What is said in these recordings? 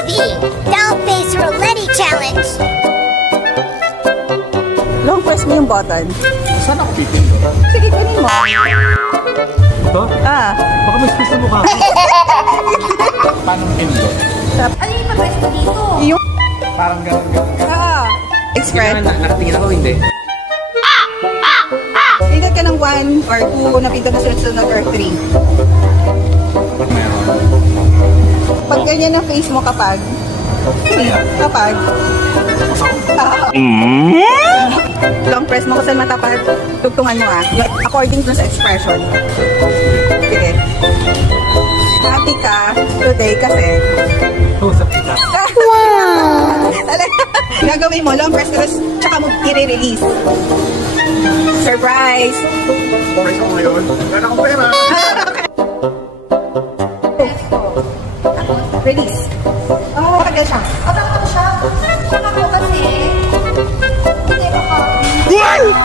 POV, Doll Face Roulette Challenge. Long press mo yung button. Saan ako pipindot? Sige, kunin mo. Ito? Ah. Baka may space na mukha ko. Paano pindot? Ano yung pag-press ko dito? Yung... Parang ganun. Ah. Express. Nakatingin ako, hindi. Pindot ka ng 1 or 2, napindot na sunod or 3. Meron. Pag ganyan ang face mo kapag... Kapag... Long press mo kasi matapad. Tugtungan mo according to sa expression. Sige. Happy ka today kasi... Oh, sa pita. Wow! Gagawin mo, long press tapos tsaka mo i-release. Surprise! Surprise ko ngayon. Wala akong pera. Release. Oh, matagal siya. Ako siya. Ako kasi. Hindi ako.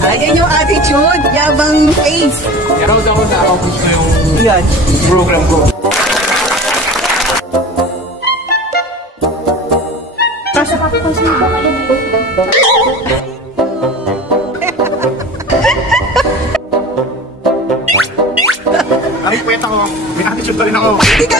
Ayan yung attitude. Yabang face. Around ako na ako gusto yung Yan. program ko. Kasi ako kasi ba kayo? Ay, kwenta ko. May attitude pa rin ako. Hindi ka